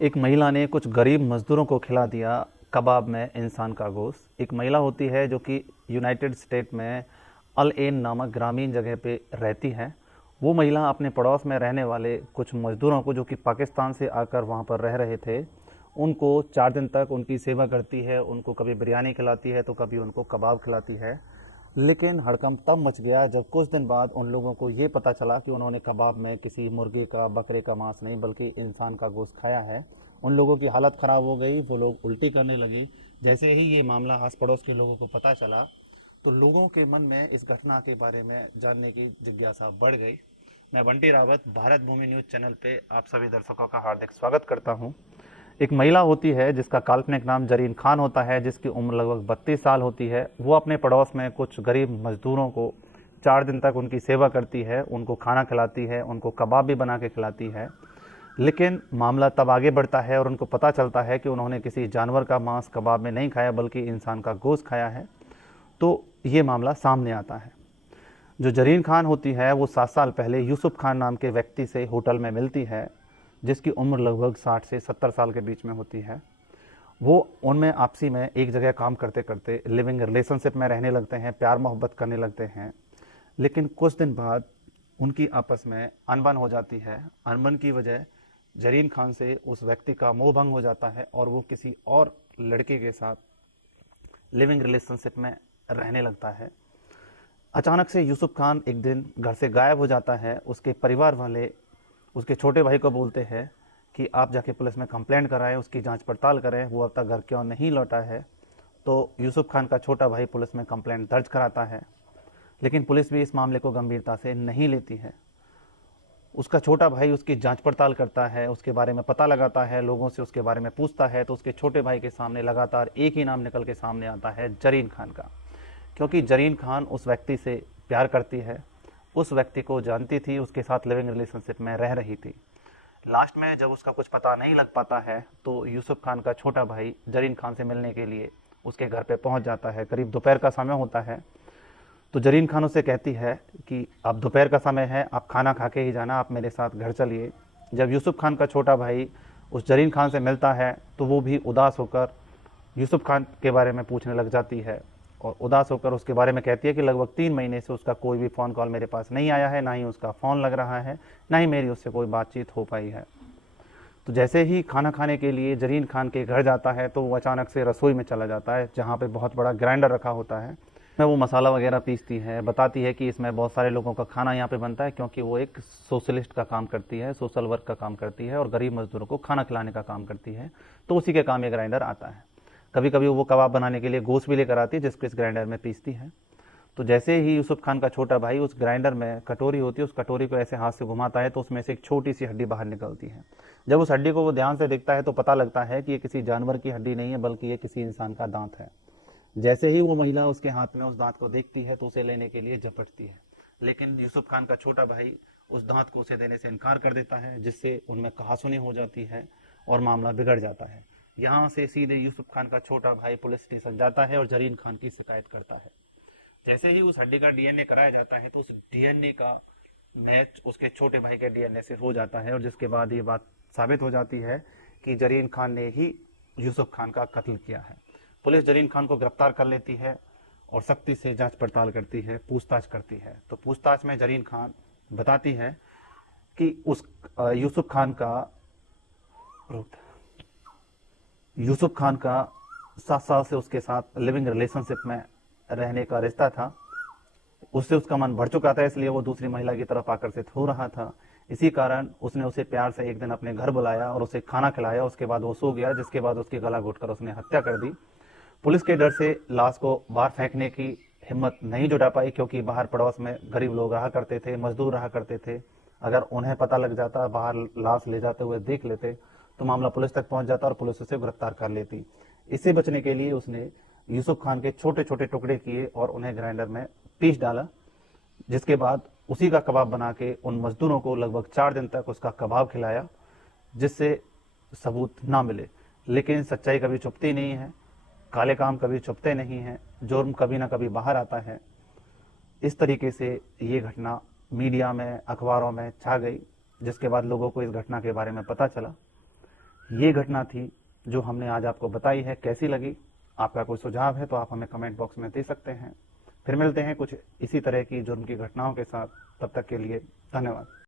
एक महिला ने कुछ गरीब मज़दूरों को खिला दिया कबाब में इंसान का गोश्त। एक महिला होती है जो कि यूनाइटेड स्टेट में अल एन नामक ग्रामीण जगह पे रहती है। वो महिला अपने पड़ोस में रहने वाले कुछ मज़दूरों को, जो कि पाकिस्तान से आकर वहाँ पर रह रहे थे, उनको 4 दिन तक उनकी सेवा करती है। उनको कभी बिरयानी खिलाती है तो कभी उनको कबाब खिलाती है। लेकिन हड़कंप तब मच गया जब कुछ दिन बाद उन लोगों को ये पता चला कि उन्होंने कबाब में किसी मुर्गे का, बकरे का मांस नहीं बल्कि इंसान का गोश्त खाया है। उन लोगों की हालत ख़राब हो गई, वो लोग उल्टी करने लगे। जैसे ही ये मामला आस पड़ोस के लोगों को पता चला तो लोगों के मन में इस घटना के बारे में जानने की जिज्ञासा बढ़ गई। मैं बंटी रावत, भारत भूमि न्यूज़ चैनल पे आप सभी दर्शकों का हार्दिक स्वागत करता हूं। एक महिला होती है जिसका काल्पनिक नाम जरीन खान होता है, जिसकी उम्र लगभग 32 साल होती है। वो अपने पड़ोस में कुछ गरीब मजदूरों को 4 दिन तक उनकी सेवा करती है, उनको खाना खिलाती है, उनको कबाब भी बना के खिलाती है। लेकिन मामला तब आगे बढ़ता है और उनको पता चलता है कि उन्होंने किसी जानवर का मांस कबाब में नहीं खाया बल्कि इंसान का गोश्त खाया है। तो ये मामला सामने आता है। जो जरीन खान होती है वो 7 साल पहले यूसुफ खान नाम के व्यक्ति से होटल में मिलती है, जिसकी उम्र लगभग 60 से 70 साल के बीच में होती है। वो उनमें आपसी में एक जगह काम करते करते लिविंग रिलेशनशिप में रहने लगते हैं, प्यार मोहब्बत करने लगते हैं। लेकिन कुछ दिन बाद उनकी आपस में अनबन हो जाती है। अनबन की वजह जरीन खान से उस व्यक्ति का मोह भंग हो जाता है और वो किसी और लड़के के साथ लिविंग रिलेशनशिप में रहने लगता है। अचानक से यूसुफ खान एक दिन घर से गायब हो जाता है। उसके परिवार वाले उसके छोटे भाई को बोलते हैं कि आप जाके पुलिस में कंप्लेंट कराएं, उसकी जांच पड़ताल करें, वो अब तक घर क्यों नहीं लौटा है। तो यूसुफ खान का छोटा भाई पुलिस में कंप्लेंट दर्ज कराता है, लेकिन पुलिस भी इस मामले को गंभीरता से नहीं लेती है। उसका छोटा भाई उसकी जांच पड़ताल करता है, उसके बारे में पता लगाता है, लोगों से उसके बारे में पूछता है। तो उसके छोटे भाई के सामने लगातार एक ही नाम निकल के सामने आता है, जरीन खान का। क्योंकि जरीन खान उस व्यक्ति से प्यार करती है, उस व्यक्ति को जानती थी, उसके साथ लिविंग रिलेशनशिप में रह रही थी। लास्ट में जब उसका कुछ पता नहीं लग पाता है तो यूसुफ खान का छोटा भाई जरीन खान से मिलने के लिए उसके घर पे पहुंच जाता है। करीब दोपहर का समय होता है। तो जरीन खान उससे कहती है कि अब दोपहर का समय है, आप खाना खा के ही जाना, आप मेरे साथ घर चलिए। जब यूसुफ खान का छोटा भाई उस जरीन खान से मिलता है तो वो भी उदास होकर यूसुफ खान के बारे में पूछने लग जाती है और उदास होकर उसके बारे में कहती है कि लगभग 3 महीने से उसका कोई भी फ़ोन कॉल मेरे पास नहीं आया है, ना ही उसका फ़ोन लग रहा है, ना ही मेरी उससे कोई बातचीत हो पाई है। तो जैसे ही खाना खाने के लिए जरीन खान के घर जाता है तो वो अचानक से रसोई में चला जाता है, जहाँ पे बहुत बड़ा ग्राइंडर रखा होता है। मैं वो मसाला वगैरह पीसती है, बताती है कि इसमें बहुत सारे लोगों का खाना यहाँ पे बनता है, क्योंकि वो एक सोशलिस्ट का काम करती है, सोशल वर्क का काम करती है और गरीब मजदूरों को खाना खिलाने का काम करती है। तो उसी के काम ये ग्राइंडर आता है। कभी कभी वो कबाब बनाने के लिए गोश्त भी लेकर आती है, जिसको इस ग्राइंडर में पीसती है। तो जैसे ही यूसुफ खान का छोटा भाई उस ग्राइंडर में कटोरी होती है, उस कटोरी को ऐसे हाथ से घुमाता है तो उसमें से एक छोटी सी हड्डी बाहर निकलती है। जब उस हड्डी को वो ध्यान से देखता है तो पता लगता है कि ये किसी जानवर की हड्डी नहीं है बल्कि ये किसी इंसान का दांत है। जैसे ही वो महिला उसके हाथ में उस दांत को देखती है तो उसे लेने के लिए झपटती है, लेकिन यूसुफ खान का छोटा भाई उस दांत को उसे देने से इनकार कर देता है, जिससे उनमें कहासुनी हो जाती है और मामला बिगड़ जाता है। यहाँ से सीधे यूसुफ खान का छोटा भाई पुलिस स्टेशन जाता है और जरीन खान की शिकायत करता है। जैसे ही उस हड्डी का डीएनए कराया जाता है तो उस डीएनए का मैच उसके छोटे भाई के डीएनए से हो जाता है, और जिसके बाद ये बात साबित हो जाती है कि जरीन खान ने ही यूसुफ खान का कत्ल किया है। पुलिस जरीन खान को गिरफ्तार कर लेती है और सख्ती से जांच पड़ताल करती है, पूछताछ करती है। तो पूछताछ में जरीन खान बताती है कि उस यूसुफ खान का यूसुफ खान का 7 साल से उसके साथ लिविंग रिलेशनशिप में रहने का रिश्ता था। उससे उसका मन बढ़ चुका था, इसलिए वो दूसरी महिला की तरफ आकर्षित हो रहा था। इसी कारण उसने उसे प्यार से एक दिन अपने घर बुलाया और उसे खाना खिलाया। उसके बाद वो सो गया, जिसके बाद उसकी गला घोटकर उसने हत्या कर दी। पुलिस के डर से लाश को बाहर फेंकने की हिम्मत नहीं जुटा पाई, क्योंकि बाहर पड़ोस में गरीब लोग रहा करते थे, मजदूर रहा करते थे। अगर उन्हें पता लग जाता, बाहर लाश ले जाते हुए देख लेते, तो मामला पुलिस तक पहुंच जाता और पुलिस उसे गिरफ्तार कर लेती। इससे बचने के लिए उसने यूसुफ खान के छोटे छोटे टुकड़े किए और उन्हें ग्राइंडर में पीस डाला, जिसके बाद उसी का कबाब बना के उन मजदूरों को लगभग 4 दिन तक उसका कबाब खिलाया, जिससे सबूत ना मिले। लेकिन सच्चाई कभी छुपती नहीं है, काले काम कभी छुपते नहीं हैं, जुर्म कभी ना कभी बाहर आता है। इस तरीके से ये घटना मीडिया में, अखबारों में छा गई, जिसके बाद लोगों को इस घटना के बारे में पता चला। ये घटना थी जो हमने आज आपको बताई है। कैसी लगी? आपका कोई सुझाव है तो आप हमें कमेंट बॉक्स में दे सकते हैं। फिर मिलते हैं कुछ इसी तरह की जुर्म की घटनाओं के साथ। तब तक के लिए धन्यवाद।